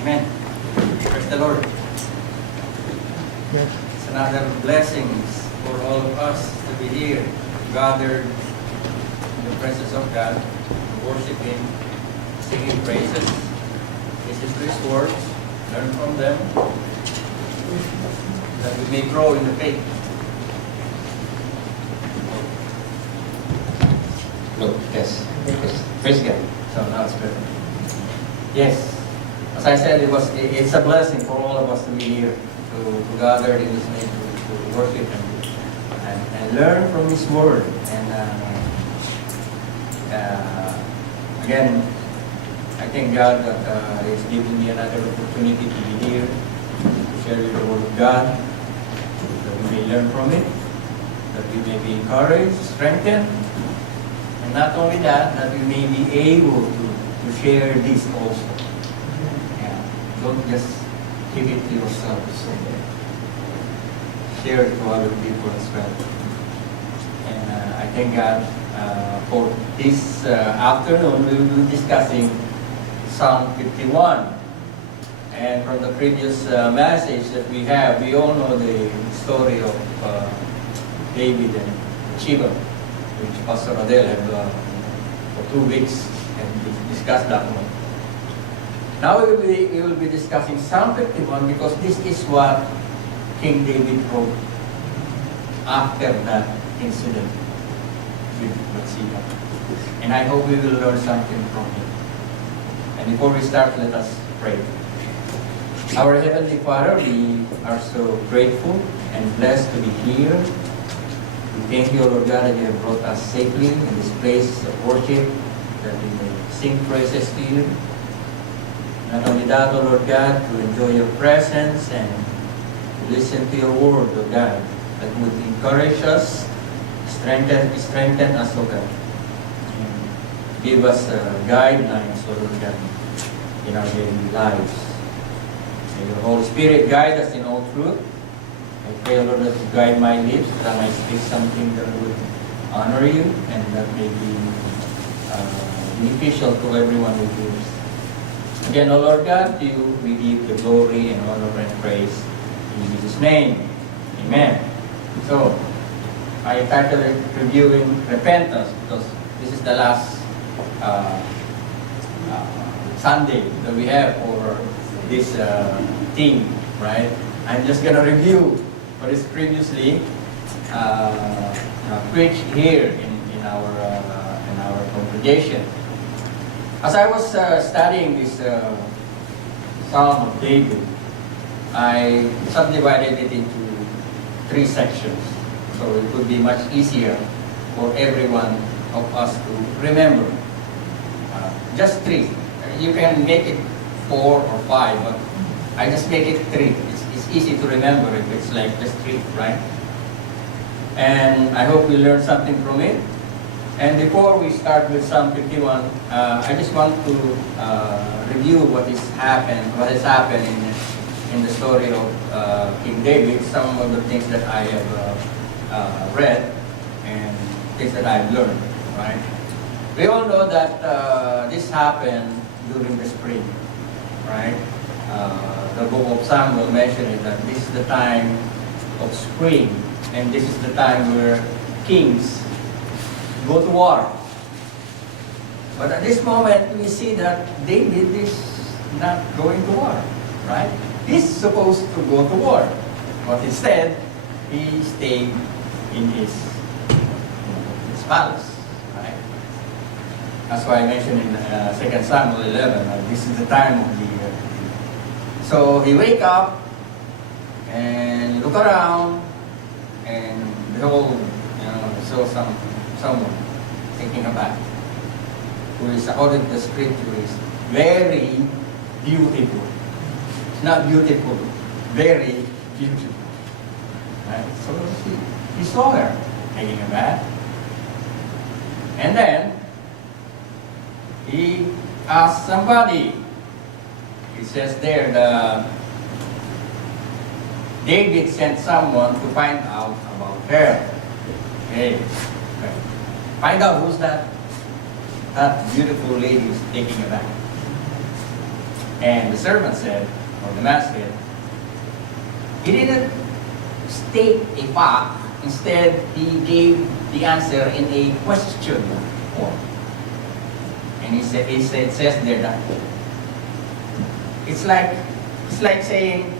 Amen. Praise the Lord. Yes. It's another blessings for all of us to be here, gathered in the presence of God, worshiping, singing praises. Listen to His words, learn from them, that we may grow in the faith. Look, yes. Praise God. So now it's better. Yes. As I said, it's a blessing for all of us to be here, to gather in His name, to worship Him, and learn from His Word. And again, I thank God that He's given me another opportunity to be here, to share the Word of God, that we may learn from it, that we may be encouraged, strengthened, and not only that, that we may be able to share this also. Don't just keep it to yourselves. Share it to other people as well. And I thank God for this afternoon. We will be discussing Psalm 51. And from the previous message that we have, we all know the story of David and Bathsheba, which Pastor Adele had for 2 weeks and discussed that one. Now we will be discussing Psalm 51 because this is what King David wrote after that incident with Bathsheba. And I hope we will learn something from it. And before we start, let us pray. Our Heavenly Father, we are so grateful and blessed to be here. We thank you, Lord God, that you have brought us safely in this place of worship, that we may sing praises to you. Not only that, O Lord God, to enjoy your presence and to listen to your word, O God, that would encourage us, strengthen us, O God. And give us guidelines, O Lord God, in our daily lives. May your Holy Spirit guide us in all truth. I pray, O Lord, that you guide my lips, that I might speak something that would honor you and that may be beneficial to everyone who hears. Again, O Lord God, to you we give the glory and honor and praise in Jesus' name. Amen. So, I titled it Reviewing Repentance because this is the last Sunday that we have for this theme, right? I'm just going to review what is previously preached here in our congregation. As I was studying this Psalm of David, I subdivided it into 3 sections. So it would be much easier for every one of us to remember. Just 3. You can make it 4 or 5, but I just make it 3. It's easy to remember if it's like just 3, right? And I hope we learn something from it. And before we start with Psalm 51, I just want to review what has happened in the story of King David, some of the things that I have read and things that I've learned, right? We all know that this happened during the spring, right? The book of Samuel mentioned it, that this is the time of spring, and this is the time where kings go to war. But at this moment, we see that David is not going to war, right? He's supposed to go to war, but instead, he stayed in his palace, right? That's why I mentioned in 2 Samuel 11, this is the time of the year. So he wake up and look around, and behold, saw someone taking a bath, who is, according to the scripture, is very beautiful. It's not beautiful, very beautiful. Right? So he saw her taking a bath. And then he asked somebody. It says there that David sent someone to find out about her. Okay. Find out who's that beautiful lady who's taking a bath. And the servant said, or the man said, he didn't state a fact. Instead, he gave the answer in a question form. And he said, it says there that it's like saying,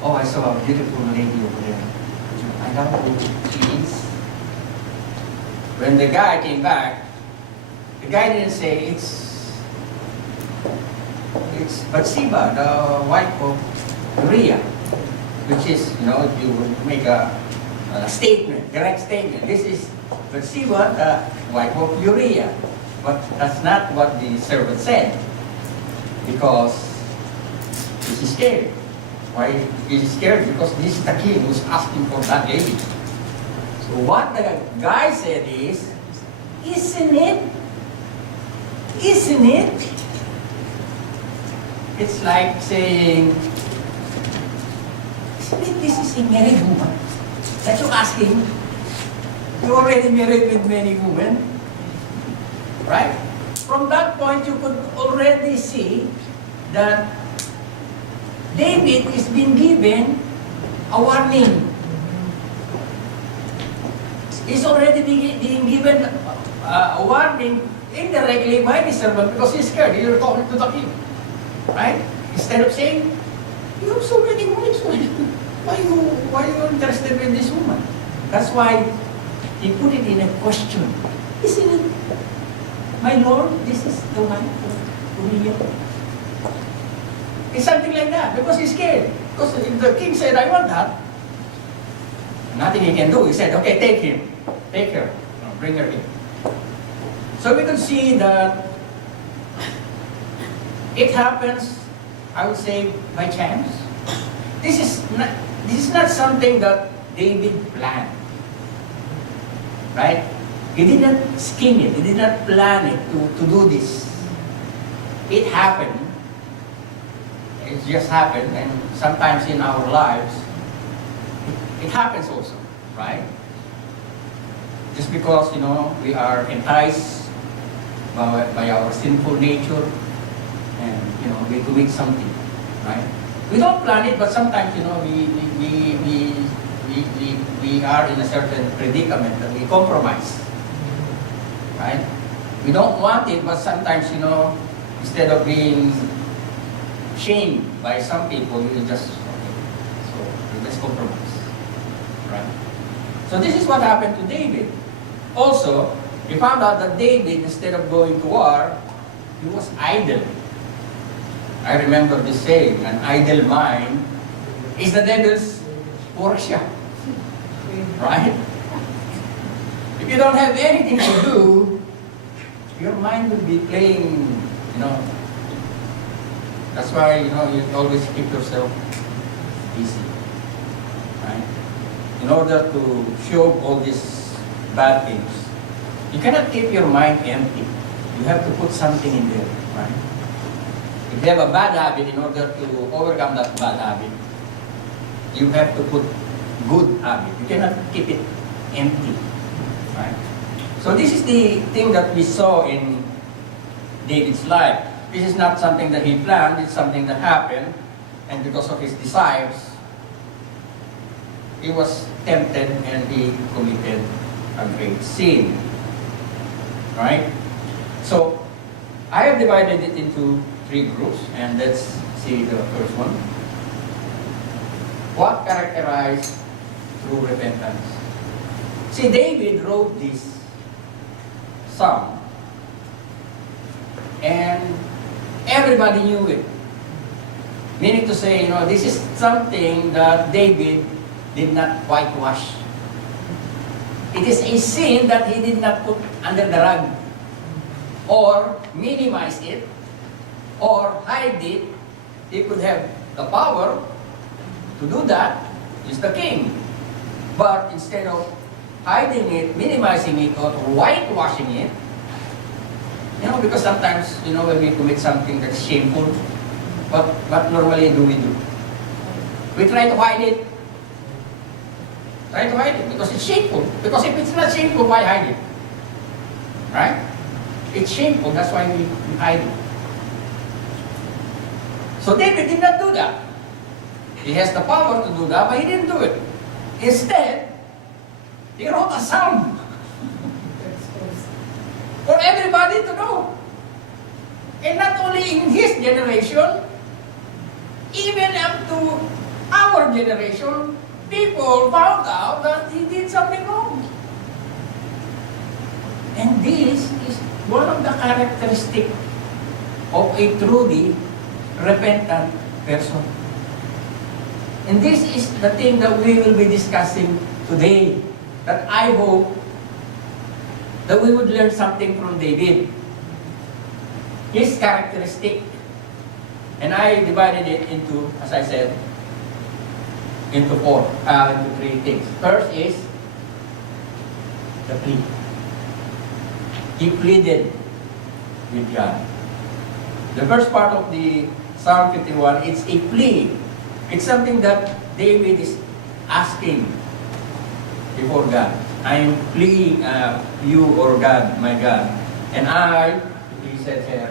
oh, I saw a beautiful lady over there. Could you find out who she is? When the guy came back, the guy didn't say it's Bathsheba, the wife of Uriah, which is, if you would make a statement, direct statement, this is Bathsheba, the wife of Uriah. But that's not what the servant said, because he's scared. Why is he scared? Because this is the king who's asking for that lady. So what the guy said is, isn't it? Isn't it? It's like saying, isn't it this is a married woman? That you're asking? You're already married with many women. Right? From that point, you could already see that David is being given a warning. He's already being given a warning indirectly by the servant because he's scared. You're talking to the king. Right? Instead of saying, you have so many women. Why are you interested in this woman? That's why he put it in a question. Isn't it? My Lord, this is the one for Uriah. It's something like that, because he's scared. Because if the king said, I want that, nothing he can do. He said, okay, take him. Take her. Bring her in. So we can see that it happens, I would say, by chance. This is not something that David planned. Right? He did not scheme it. He did not plan it to do this. It happened. It just happened. And sometimes in our lives, it happens also. Right? Just because, we are enticed by our sinful nature and, we commit something. Right? We don't plan it, but sometimes, we are in a certain predicament that we compromise. Right? We don't want it, but sometimes, instead of being shamed by some people, you just compromise. Right? So this is what happened to David. Also, we found out that David, instead of going to war, he was idle. I remember this saying, an idle mind is the devil's workshop. Right? If you don't have anything to do, your mind will be playing, That's why, you always keep yourself busy. Right? In order to show all these bad things, you cannot keep your mind empty. You have to put something in there. Right? If you have a bad habit, in order to overcome that bad habit, you have to put good habit. You cannot keep it empty. Right? So this is the thing that we saw in David's life. This is not something that he planned, it's something that happened, and because of his desires, he was tempted and he committed a great sin. Right? So, I have divided it into 3 groups, and let's see the first one. What characterized true repentance? See, David wrote this psalm, and everybody knew it. Meaning to say, this is something that David did not whitewash. It is a sin that he did not put under the rug, or minimize it, or hide it. He could have the power to do that. He's the king. But instead of hiding it, minimizing it, or whitewashing it, because sometimes, when we commit something that's shameful, what normally do? We try to hide it. Try to hide it because it's shameful. Because if it's not shameful, why hide it? Right? It's shameful, that's why we hide it. So David did not do that. He has the power to do that, but he didn't do it. Instead, he wrote a psalm for everybody to know. And not only in his generation, even up to our generation, people found out that he did something wrong. And this is one of the characteristics of a truly repentant person. And this is the thing that we will be discussing today, that I hope that we would learn something from David. His characteristic. And I divided it into, as I said, into three things. First is the plea. He pleaded with God. The first part of the Psalm 51, it's a plea. It's something that David is asking before God. I am pleading you, or God, my God. And he said here,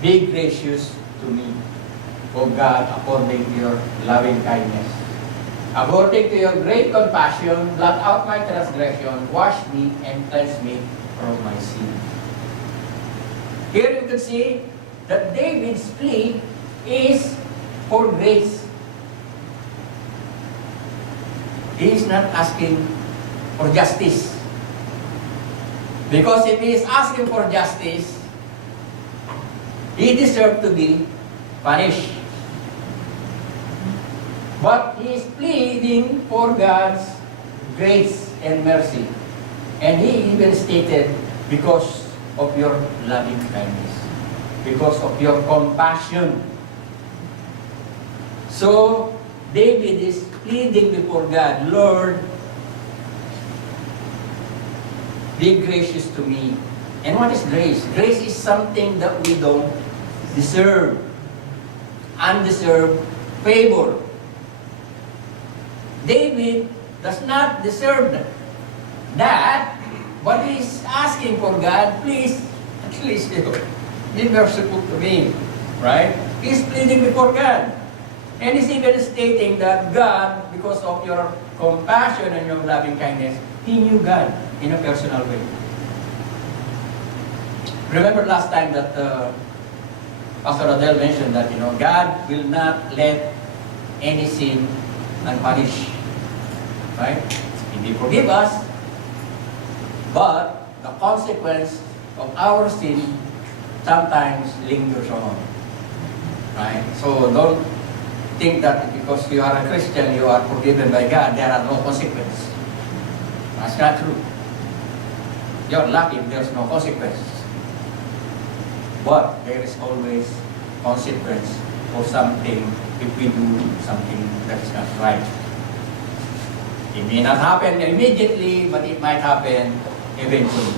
be gracious to me, O God, according to your loving kindness. According to your great compassion, blot out my transgression, wash me and cleanse me from my sin. Here you can see that David's plea is for grace. He is not asking for justice. Because if he is asking for justice, he deserves to be punished. But he is pleading for God's grace and mercy. And he even stated, because of your loving kindness, because of your compassion. So, David is pleading before God, Lord, be gracious to me. And what is grace? Grace is something that we don't deserve. Undeserved favor. David does not deserve that, but he is asking for God, please, at least be merciful to me. Right? He's pleading before God. And he's even stating that God, because of your compassion and your loving kindness, he knew God in a personal way. Remember last time that Pastor Adele mentioned that, God will not let any sin unpunished. Right? He may forgive us, but the consequence of our sin sometimes lingers on. Right? So don't think that because you are a Christian, you are forgiven by God, there are no consequences. That's not true. You're lucky if there's no consequences. But there is always consequence for something if we do something that is not right. It may not happen immediately, but it might happen eventually.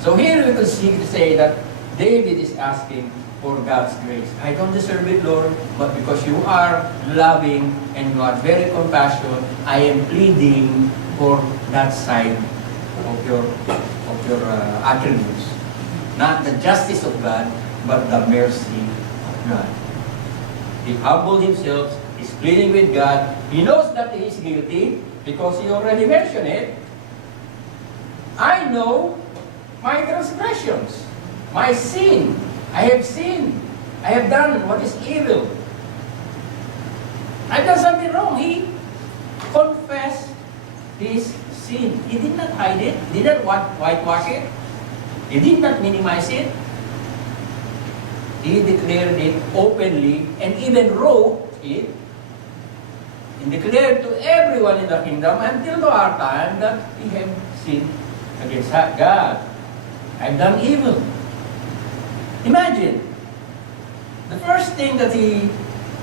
So here we can say that David is asking for God's grace. I don't deserve it, Lord, but because you are loving and you are very compassionate, I am pleading for that side of your attributes. Not the justice of God, but the mercy of God. He humbled himself, he's pleading with God. He knows that he is guilty because he already mentioned it. I know my transgressions, my sin. I have sinned. I have done what is evil. I've done something wrong. He confessed his sin. He did not hide it. He did not whitewash it. He did not minimize it. He declared it openly and even wrote it and declared to everyone in the kingdom until to our time that he had sinned against God. I've done evil. Imagine, the first thing that he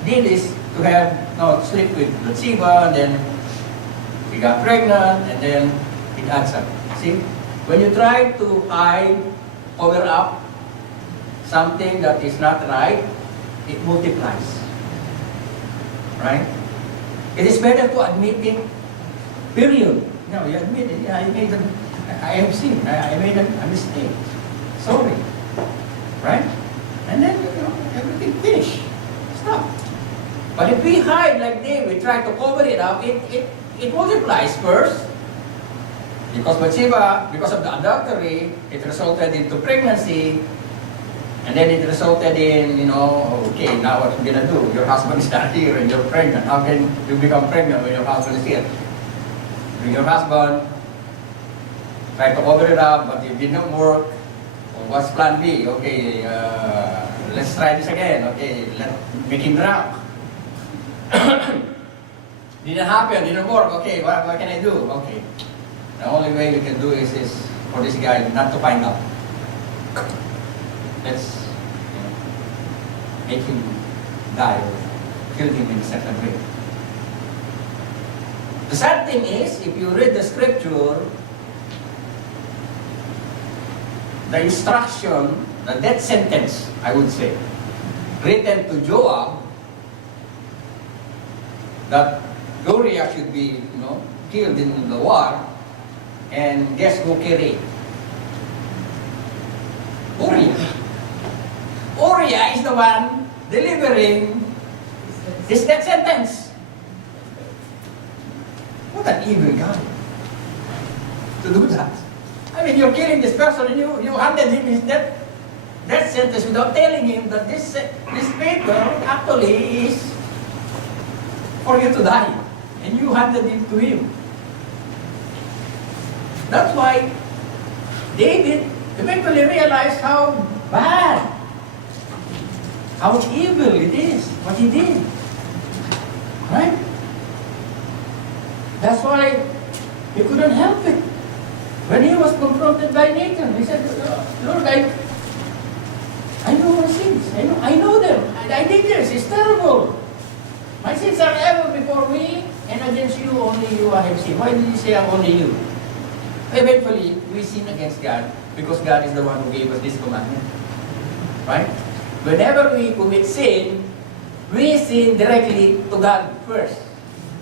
did is to have sleep with Bathsheba, and then he got pregnant, and then it adds up. See, when you try to hide, cover up something that is not right, it multiplies. Right? It is better to admit it, period. You admit it. Yeah, I have sinned. I made a mistake. Sorry. Right? And then, everything finished. Stop. But if we hide like David, try to cover it up, it multiplies first. Because Bathsheba, because of the adultery, it resulted into pregnancy. And then it resulted in, okay, now what are you going to do? Your husband is not here and you're pregnant. How can you become pregnant when your husband is here? Bring your husband, try to cover it up, but it did not work. What's plan B? Okay, let's try this again. Okay, let's make him drunk. Didn't happen, didn't work. Okay, what can I do? Okay, the only way we can do is for this guy not to find out. Let's make him die or kill him in the second way. The sad thing is, if you read the scripture, the instruction, the death sentence, I would say, written to Joab, that Uriah should be, killed in the war, and guess who carried? Uriah. Uriah is the one delivering this death sentence. What an evil guy to do that. I mean, you're killing this person and you handed him his death sentence without telling him that this paper actually is for you to die. And you handed it to him. That's why David eventually realized how bad, how evil it is, what he did. Right? That's why he couldn't help it. When he was confronted by Nathan, he said, Lord, I know my sins. I know them. I did this. It's terrible. My sins are ever before me, and against you, only you I have sinned. Why did he say only you? Eventually, we sin against God because God is the one who gave us this commandment. Right? Whenever we commit sin, we sin directly to God first.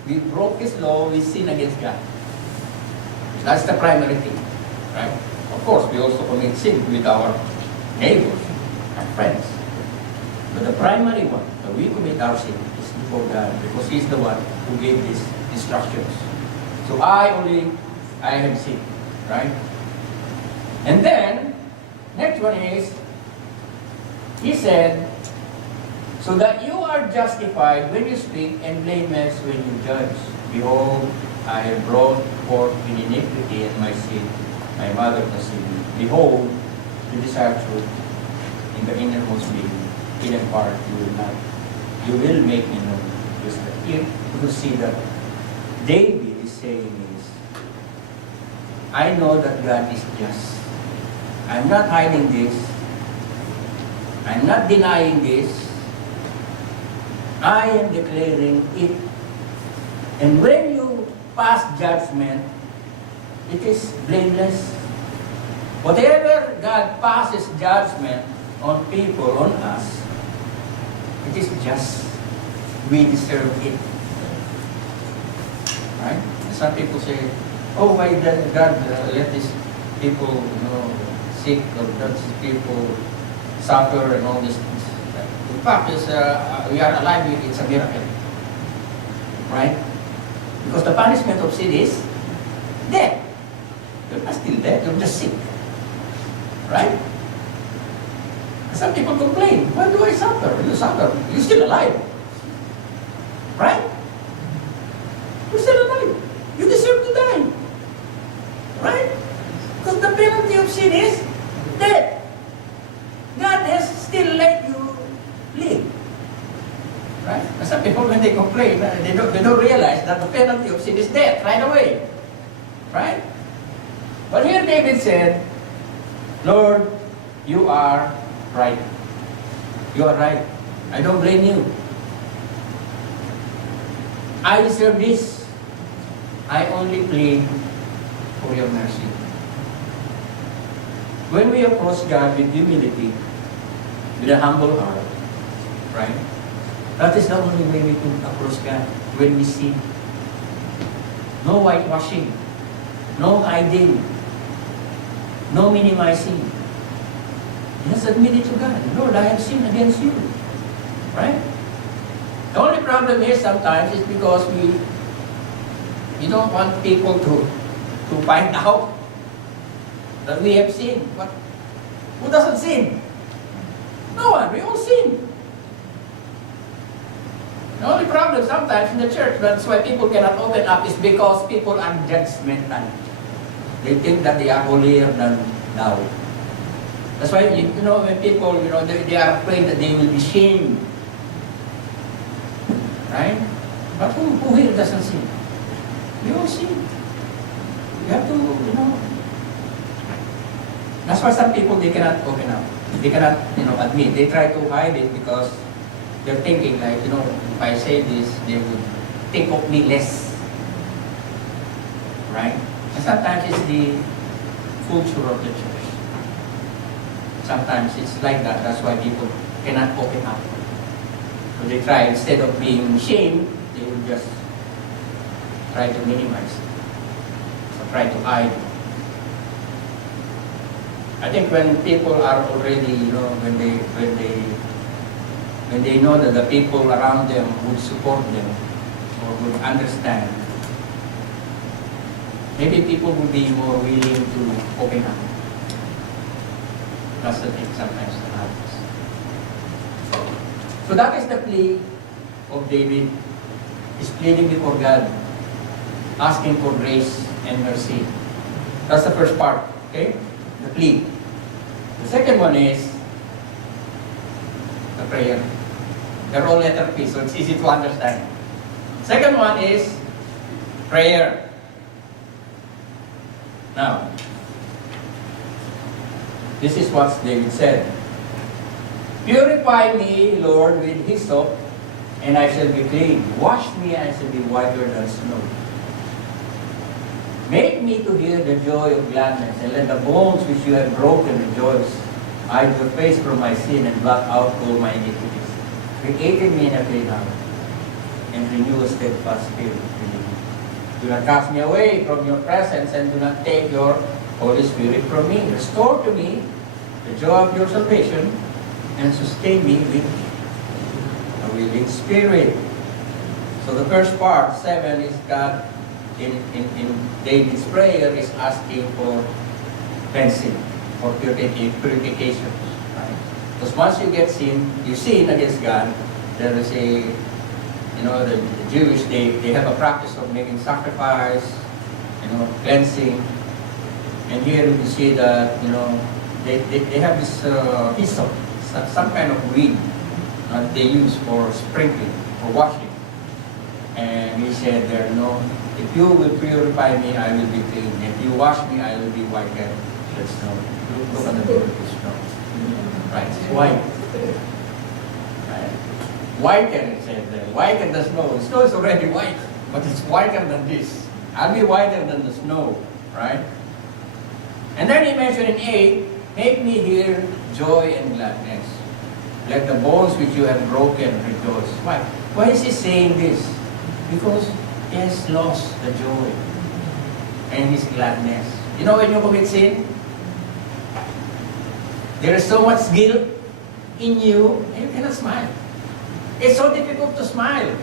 We broke His law, we sin against God. That's the primary thing. Right? Of course, we also commit sin with our neighbors and friends. But the primary one, that we commit our sin, is before God because He is the one who gave these instructions. So I have sinned. Right? And then, next one is, he said, so that you are justified when you speak and blameless when you judge. Behold, I have brought forth in iniquity and my sin, my mother conceived me. Behold, you desire truth in the innermost being, hidden part you will make me known. Here you see that David is saying is, I know that God is just. I'm not hiding this. I'm not denying this. I am declaring it. And when you pass judgment, it is blameless. Whatever God passes judgment on people, on us, it is just. We deserve it. Right? And some people say, oh, why did God let these people, sick, or let these people suffer and all these things? In fact, we are alive, it's a miracle. Right? Because the punishment of sin is death. You're not still dead, you're just sick. Right? And some people complain, why do I suffer? You suffer, you're still alive. Right? You're still alive. You deserve to die. Right? Because the penalty of sin is death. God has still let you live. Right? And some people, when they complain, they don't realize that the penalty of sin is death right away. Right? But here David said, Lord, you are right. You are right. I don't blame you. I deserve this. I only plead for your mercy. When we approach God with humility, with a humble heart, right? That is the only way we can approach God when we sin. No whitewashing, no hiding, No minimizing. Just admit it to God. Lord, I have sinned against you. Right? The only problem is sometimes is because we don't want people to find out that we have sinned. But who doesn't sin? No one. We all sin. The only problem sometimes in the church, that's why people cannot open up, is because people are judgmental. They think that they are holier than thou. That's why, when people, they are afraid that they will be shamed. Right? But who here doesn't sin? We all sin. You have to, That's why some people, they cannot open up. They cannot, admit. They try to hide it because they're thinking like, if I say this, they would think of me less. Right? And sometimes it's the culture of the church. Sometimes it's like that. That's why people cannot open up. So they try, instead of being shamed, they will just try to minimize it. Or try to hide. I think when people are already, when they know that the people around them would support them or would understand, maybe people will be more willing to open up. That's the thing sometimes that happens. So that is the plea of David. He's pleading before God, asking for grace and mercy. That's the first part, okay? The plea. The second one is the prayer. They're all letter P, so it's easy to understand. Second one is prayer. Now, this is what David said. Purify me, Lord, with hyssop, and I shall be clean. Wash me, and I shall be whiter than snow. Make me to hear the joy of gladness, and let the bones which you have broken rejoice. Hide your face from my sin, and blot out all my iniquities. Create in me a clean heart, and renew a steadfast spirit within me. Do not cast me away from your presence, and do not take your Holy Spirit from me. Restore to me the joy of your salvation, and sustain me with a willing spirit. So the first part, 7, is God in David's prayer is asking for cleansing, for purification. Right? Because once you sin against God, there is the Jewish, they have a practice of making sacrifice, cleansing. And here you see that, they have this hyssop, some kind of weed that they use for sprinkling, for washing. And he said there, if you will purify me, I will be clean. If you wash me, I will be whiter than snow. Look at the beautiful snow. Right? It's white. Right? Whiter, it said there. Whiter than snow. The snow is already white, but it's whiter than this. I'll be whiter than the snow. Right? And then he mentioned in 8, make me hear joy and gladness. Let the bones which you have broken rejoice. Why? Why is he saying this? Because he has lost the joy and his gladness. When you commit sin, there is so much guilt in you, and you cannot smile. It's so difficult to smile.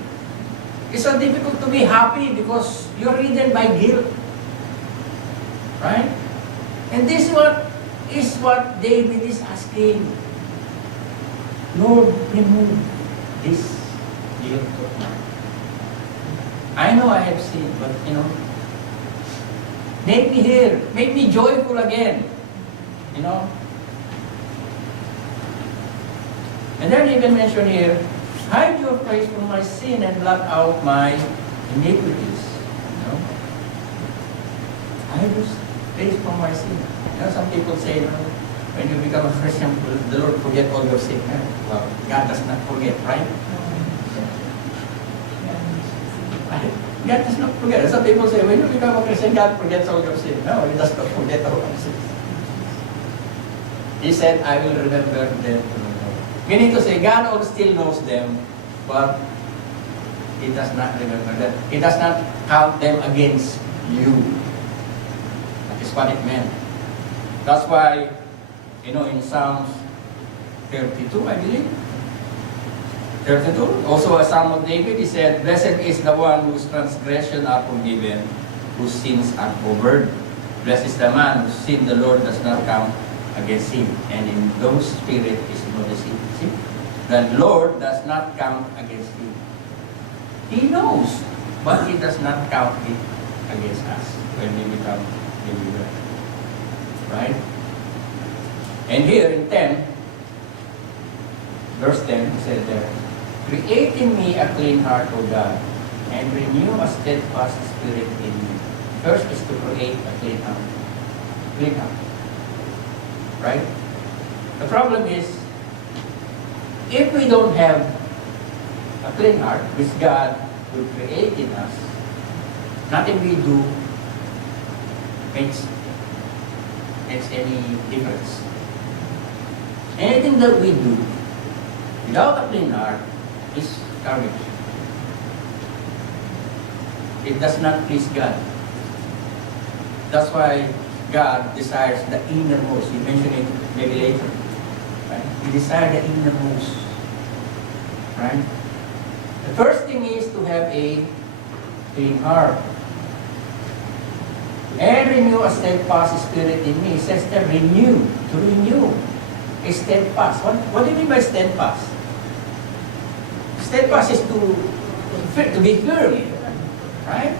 It's so difficult to be happy because you're ridden by guilt. Right? And this is what David is asking. Lord, remove this guilt of mine. I know I have sinned, but make me here, make me joyful again. And then even mention here, hide your face from my sin and blot out my iniquities. Hide your face from my sin. Some people say, when you become a Christian, the Lord forget all your sin. Well, God does not forget, right? God does not forget. Some people say, when you become a Christian, God forgets all your sin. No, He does not forget all our sins. He said, I will remember them. Meaning to say, God still knows them, but He does not remember them. He does not count them against you. That is what it meant. That's why, in Psalms 32, I believe, 32, also a Psalm of David, he said, "Blessed is the one whose transgressions are forgiven, whose sins are covered. Blessed is the man whose sin the Lord does not count against him, and in whose spirit is no deceit." See? The Lord does not count against him. He knows, but He does not count it against us when we become believers. Right? And here in 10, verse 10, he said there, "Create in me a clean heart, O God, and renew a steadfast spirit in me." First is to create a clean heart. Clean heart. Right? The problem is, if we don't have a clean heart, which God will create in us, nothing we do makes any difference. Anything that we do without a clean heart is garbage. It does not please God. That's why God desires the innermost. You mention it maybe later. Right? He desires the innermost. Right? The first thing is to have a clean heart. And renew a steadfast spirit in me. It says there, renew. To renew. A steadfast. What do you mean by steadfast? Steadfast is to be firm. Right?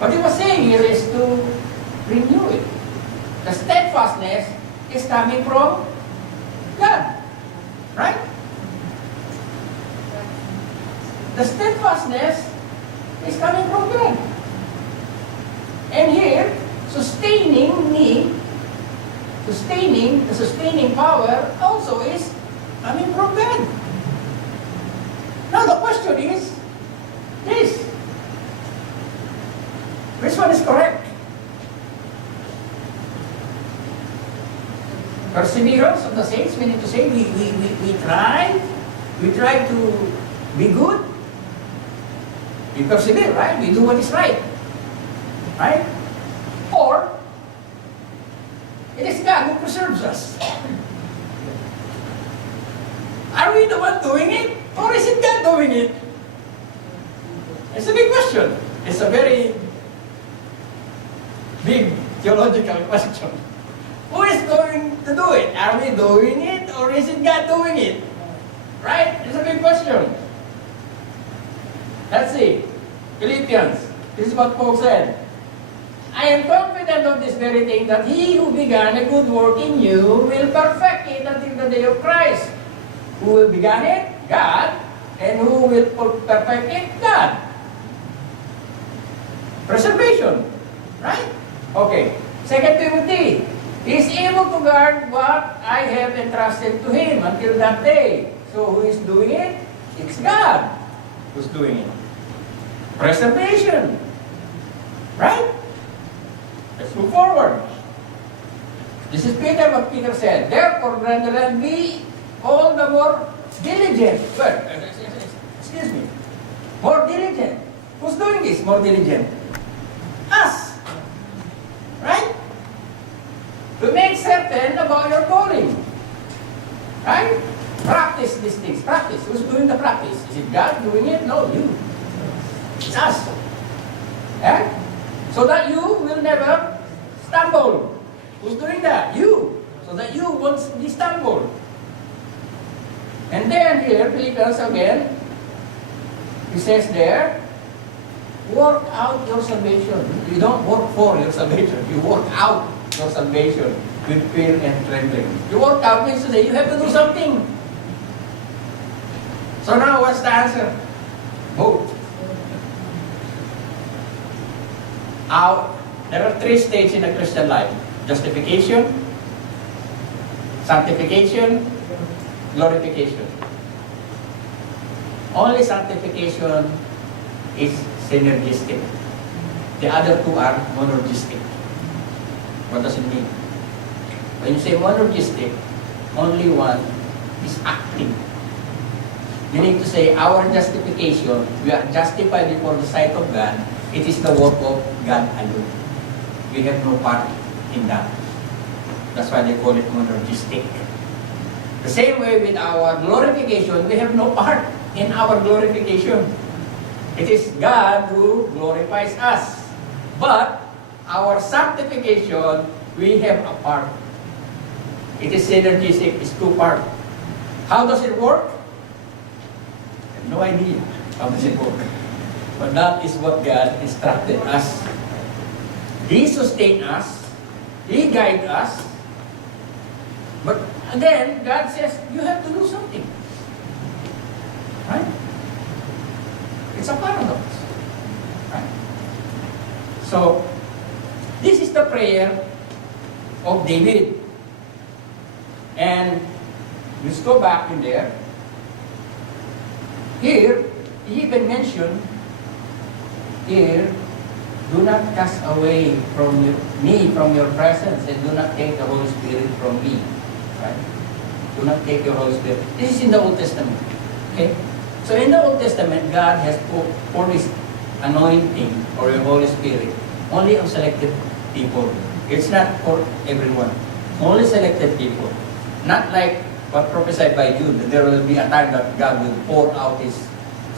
What he was saying here is to renew it. The steadfastness is coming from God. Right? The steadfastness is coming from God. And here, the sustaining power also is coming from God. Now the question is this. Which one is correct? Perseverance of the saints, meaning to say we try to be good. We persevere, right? We do what is right. Right? Or, it is God who preserves us. Are we the one doing it? Or is it God doing it? It's a big question. It's a very big theological question. Who is going to do it? Are we doing it? Or is it God doing it? Right? It's a big question. Let's see. Philippians. This is what Paul said. "I am confident of this very thing, that He who began a good work in you will perfect it until the day of Christ." Who will began it? God. And who will perfect it? God. Preservation. Right? Okay. 2 Timothy. "He is able to guard what I have entrusted to Him until that day." So who is doing it? It's God who's doing it. Preservation. Right? Let's move forward. This is Peter, what Peter said. "Therefore, brethren, be all the more diligent." Well, excuse me. More diligent. Who's doing this? More diligent. Us. Right? To make certain about your calling. Right? Practice these things. Practice. Who's doing the practice? Is it God doing it? No, you. It's us. Yeah? So that you will never stumble. Who's doing that? You. So that you won't be stumbled. And then here, Philippians again, he says there, work out your salvation. You don't work for your salvation. You work out your salvation with fear and trembling. You work out means today you have to do something. So now, what's the answer? Both. There are 3 stages in the Christian life: justification, sanctification, glorification. Only sanctification is synergistic. The other 2 are monergistic. What does it mean? When you say monergistic, only one is acting. Meaning to say, our justification, we are justified before the sight of God. It is the work of God alone. We have no part in that. That's why they call it monergistic. The same way with our glorification, we have no part in our glorification. It is God who glorifies us. But our sanctification, we have a part. It is synergistic, it's two part. How does it work? I have no idea how does it work. But that is what God instructed us. He sustained us, He guided us. But again, God says, you have to do something. Right? It's a paradox. Right? So, this is the prayer of David. And let's go back in there. Here, he even mentioned, here, do not cast away me from your presence, and do not take the Holy Spirit from me. Right? Do not take your Holy Spirit. This is in the Old Testament. Okay? So in the Old Testament, God has poured His anointing or the Holy Spirit only on selected people. It's not for everyone. Only selected people. Not like what prophesied by Jude, that there will be a time that God will pour out His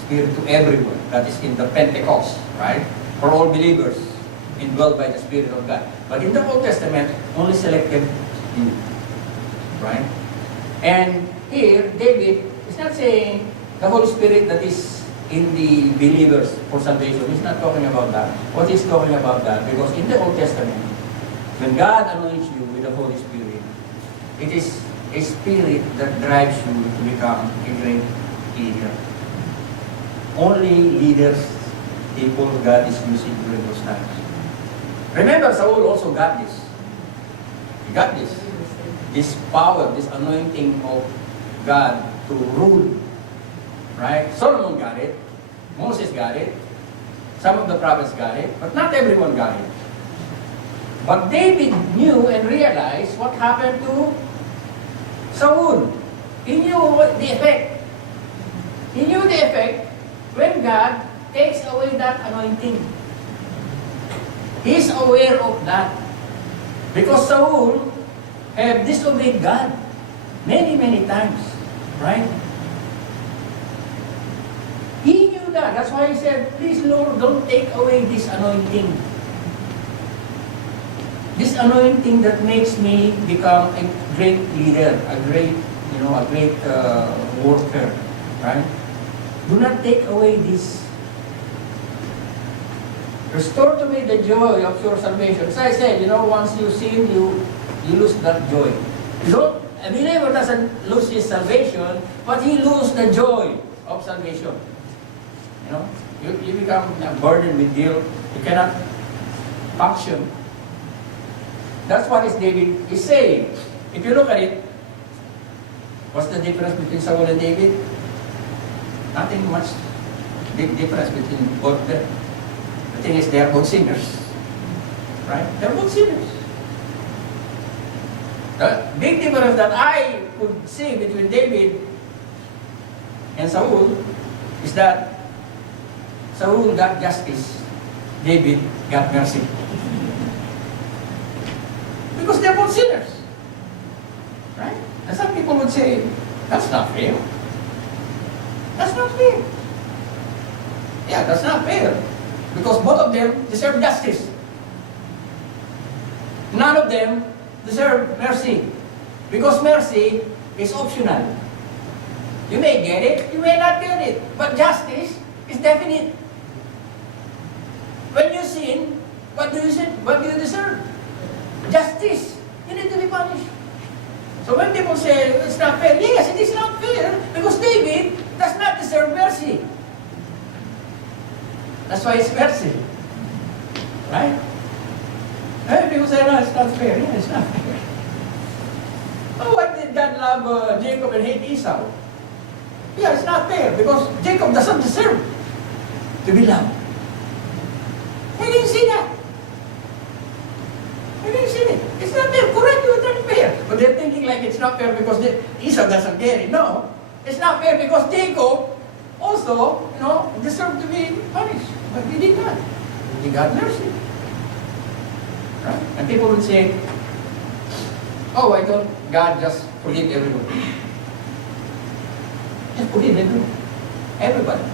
Spirit to everyone. That is in the Pentecost, right? For all believers indwelled by the Spirit of God. But in the Old Testament, only selected few. Right? And here, David is not saying the Holy Spirit that is in the believers for salvation. He's not talking about that. What he's talking about that, because in the Old Testament, when God anoints you with the Holy Spirit, it is a spirit that drives you to become a great leader. Only leaders, people God is using during those times. Remember, Saul also got this. He got this. This power, this anointing of God to rule. Right? Solomon got it. Moses got it. Some of the prophets got it. But not everyone got it. But David knew and realized what happened to Saul. He knew the effect. He knew the effect when God takes away that anointing. He's aware of that. Because Saul have disobeyed God many, many times. Right? He knew that. That's why he said, please Lord, don't take away this anointing. This anointing that makes me become a great leader, a great worker. Right? Do not take away this. Restore to me the joy of your salvation. As I said, once you sin, you lose that joy. A believer doesn't lose his salvation, but he loses the joy of salvation. You become burdened with guilt. You cannot function. That's what David is saying. If you look at it, what's the difference between Saul and David? Nothing much big difference between both of them. The thing is, they are both sinners. Right? They're both sinners. The big difference that I could see between David and Saul is that Saul got justice, David got mercy. Because they're both sinners. Right? And some people would say, that's not fair. That's not fair. Yeah, that's not fair. Because both of them deserve justice. None of them deserve mercy. Because mercy is optional. You may get it, you may not get it. But justice is definite. When you sin, what do you sin? What do you deserve? Justice. You need to be punished. So when people say, it's not fair, yes, it is not fair, because David does not deserve mercy. That's why it's mercy. Right? And people say, no, it's not fair. Yeah, it's not fair. Oh, why did God love Jacob and hate Esau? Yeah, it's not fair, because Jacob doesn't deserve to be loved. I didn't see that. I didn't see it. It's not fair. Correct, it's not fair. But they're thinking like it's not fair because Esau doesn't get it. No. It's not fair because Jacob also, deserved to be punished. But he did not. He got mercy. Right? And people would say, Oh, why don't God just forgive everyone? Just forgive everyone. Everybody.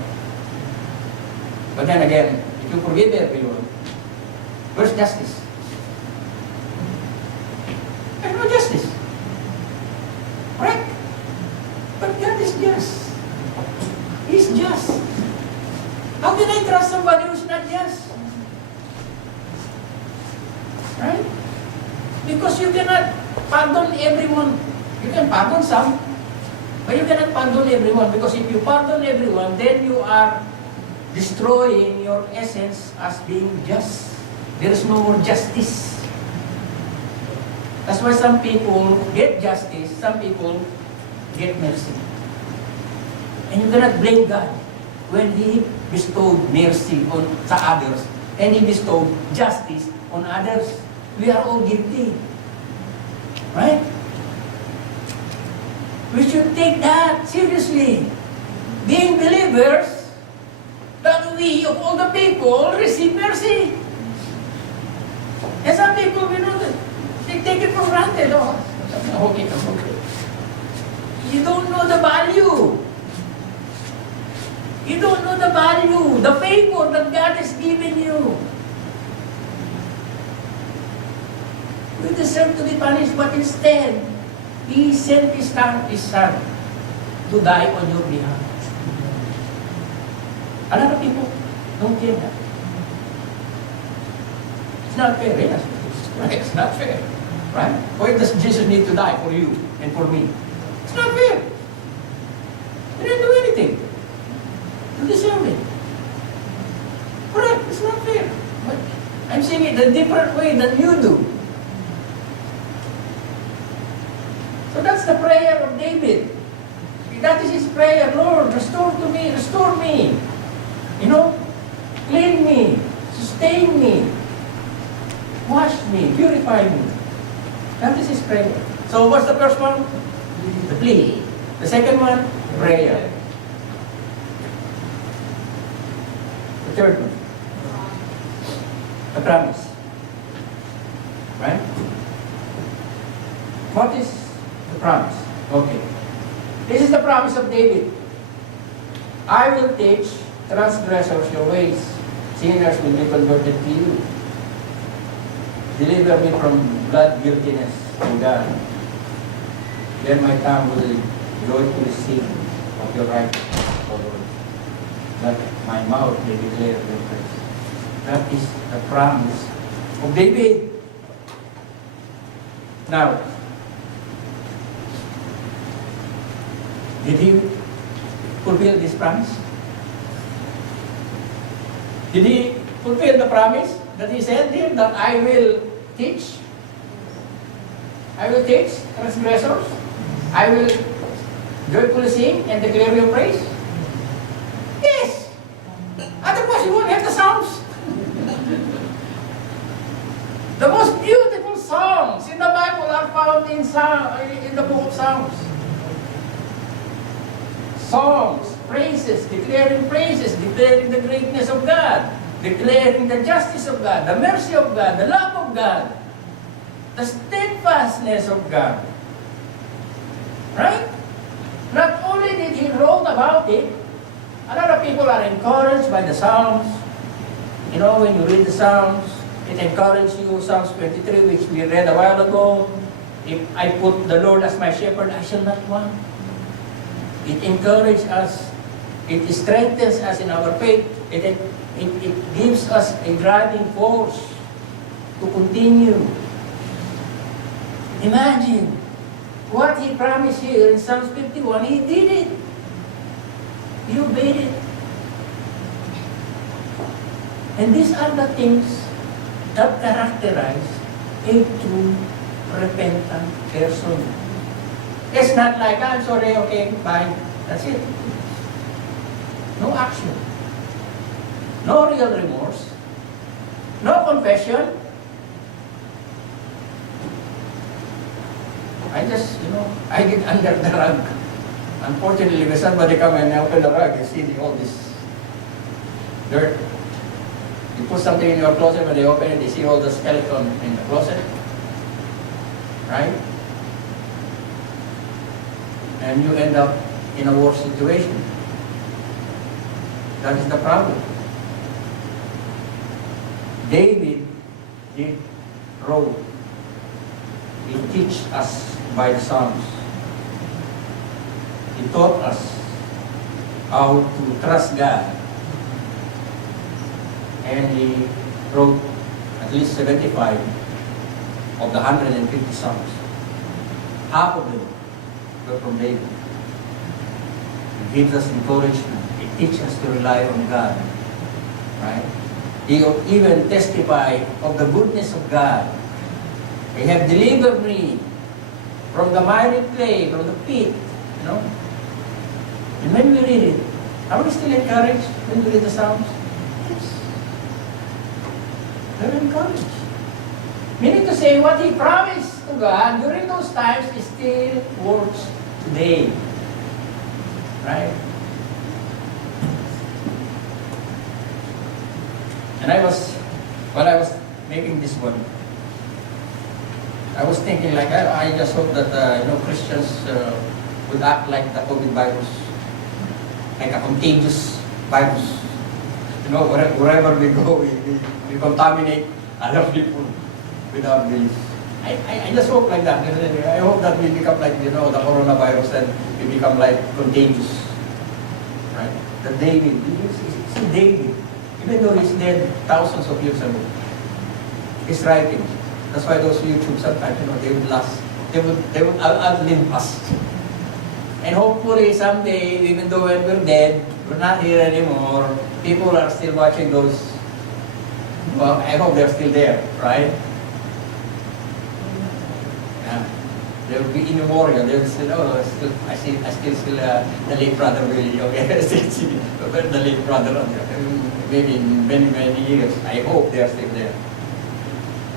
But then again, if you forgive everyone, where's justice? There's no justice. Correct? But God is just. He's just. How can I trust somebody who's not just? Right? Because you cannot pardon everyone. You can pardon some, but you cannot pardon everyone. Because if you pardon everyone, then you are destroying your essence as being just. There is no more justice. That's why some people get justice, some people get mercy. And you cannot blame God when He bestowed mercy on sa others and He bestowed justice on others. We are all guilty. Right? We should take that seriously. Being believers, that we of all the people receive mercy. And some people, they take it for granted. Oh, okay. You don't know the value. You don't know the value, the favor that God has given you. We deserve to be punished, but instead, He sent His Son to die on your behalf. A lot of people don't get that. It's not fair, yes. Right? It's not fair. Right? Why does Jesus need to die for you and for me? It's not fair. He didn't do anything to deserve it. Correct, it's not fair. But I'm saying it a different way than you do. So that's the prayer of David. That is his prayer. Lord, restore to me, restore me. Clean me, sustain me, wash me, purify me. That is his prayer. So what's the first one? The plea. The second one, prayer. The third one, the promise. Right? What is the promise? Okay. This is the promise of David. I will teach transgressors your ways. Sinners will be converted to you. Deliver me from blood guiltiness, O God. Then my tongue will joyfully sing of your righteousness, O Lord. That my mouth may declare your praise. That is the promise of David. Now, did he fulfill this promise? Did he fulfill the promise that he said here that I will teach? I will teach transgressors. I will joyfully sing and declare your praise. Yes. Otherwise you won't have the Psalms. The most beautiful songs in the Bible are found in the book of Psalms. Songs, praises, declaring the greatness of God, declaring the justice of God, the mercy of God, the love of God, the steadfastness of God. Right? Not only did he wrote about it, a lot of people are encouraged by the Psalms. When you read the Psalms, it encourages you. Psalms 23, which we read a while ago. If I put the Lord as my shepherd, I shall not want. It encourages us. It strengthens us in our faith. It gives us a driving force to continue. Imagine what he promised here in Psalms 51. He did it. He obeyed it. And these are the things that characterize a true repentant person. It's not like, I'm sorry, okay, fine, that's it. No action. No real remorse. No confession. I did under the rug. Unfortunately, when somebody come and open the rug, you see all this dirt. You put something in your closet, when they open it, they see all the skeleton in the closet. Right? and you end up in a worse situation. That is the problem. David did wrote, he teach us by the Psalms. He taught us how to trust God. And he wrote at least 75 of the 150 Psalms. Half of them were from David. He gives us encouragement. He teaches us to rely on God. Right? He even testified of the goodness of God. He have delivered me from the miry clay, from the pit. You know? And when we read it, are we still encouraged when we read the Psalms? Yes. We're encouraged. Meaning to say, what he promised to God during those times still works today. Right? And while I was making this one, I was thinking like, I just hope that, Christians would act like the COVID virus, like a contagious virus. You know, wherever we go, we contaminate other people with our beliefs. I just hope like that. I hope that we become like, the coronavirus, and we become like contagious. Right? The David, see David, even though he's dead thousands of years ago, he's writing. That's why those YouTube sometimes, they would last. They would outlive us. And hopefully someday, even though when we're dead, we're not here anymore, people are still watching those. Well, I hope they're still there, right? Yeah. They will be immemorial. They will say, I still see the late brother Willie. Okay, I still see the late brother. Maybe in many, many years, I hope they are still there.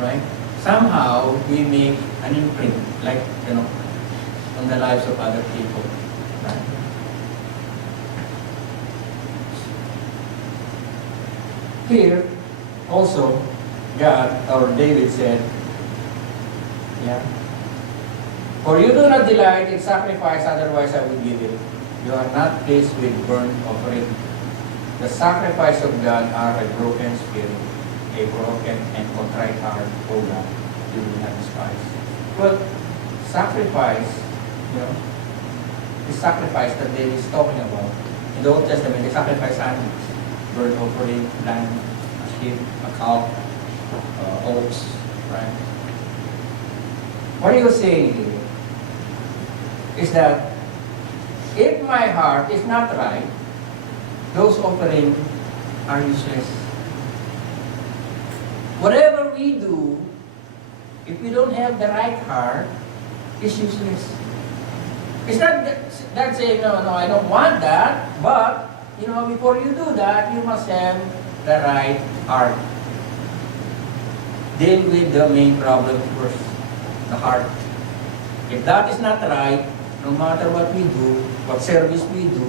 Right? Somehow, we make an imprint, like, on the lives of other people. Right? Here, also, God, or David said, for you do not delight in sacrifice, otherwise I will give it. You are not pleased with burnt offering. The sacrifice of God are a broken spirit, a broken and contrite heart, O God, you will not despise. Well, sacrifice, the sacrifice that David is talking about. In the Old Testament, they sacrifice animals, burnt offering, lamb, a sheep, a cow, oats, right? What he was saying here is that if my heart is not right, those offerings are useless. Whatever we do, if we don't have the right heart, is useless. It's not that saying, no, I don't want that, but, before you do that, you must have the right heart. Deal with the main problem first, the heart. If that is not right, no matter what we do, what service we do,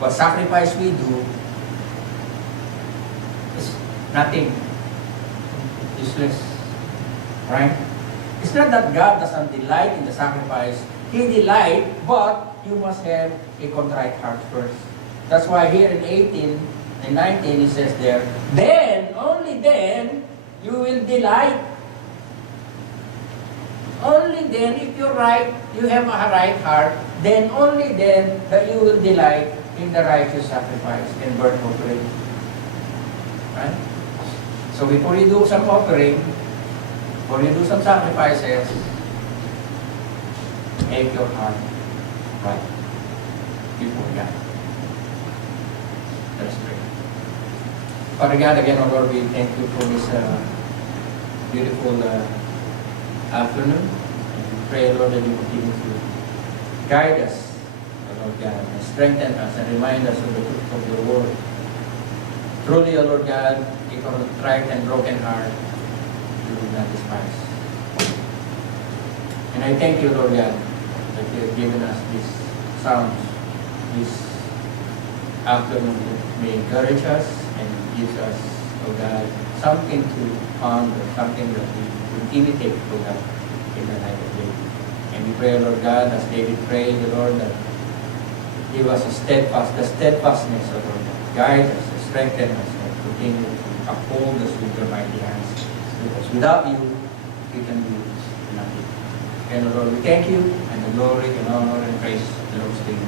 what sacrifice we do, it's nothing. Useless. Right? It's not that God doesn't delight in the sacrifice. He delights, but you must have a contrite heart first. That's why here in 18 and 19 it says there, then, only then, you will delight. Only then, if you're right, you have a right heart, then only then that you will delight in the righteous sacrifice and burnt offering. Right? So before you do some offering, before you do some sacrifices, make your heart right before God. Let's pray. Father God, again, O Lord, we thank you for this beautiful afternoon. And we pray, Lord, that you continue to guide us, O Lord God, and strengthen us and remind us of the truth of your word. Truly, O Lord God, if our contrite and broken heart, you will not despise. And I thank you, Lord God, that you have given us these sounds, this afternoon that may encourage us and gives us, O God, something to ponder, something that we will imitate, O God, in the night of day. And we pray, Lord God, as David prayed, the Lord, that give us the steadfastness, O Lord. Guide us, strengthen us, and continue to uphold us with your mighty hands. Because without you, we can do nothing. And Lord, we thank you, and the glory and honor and praise belongs to you.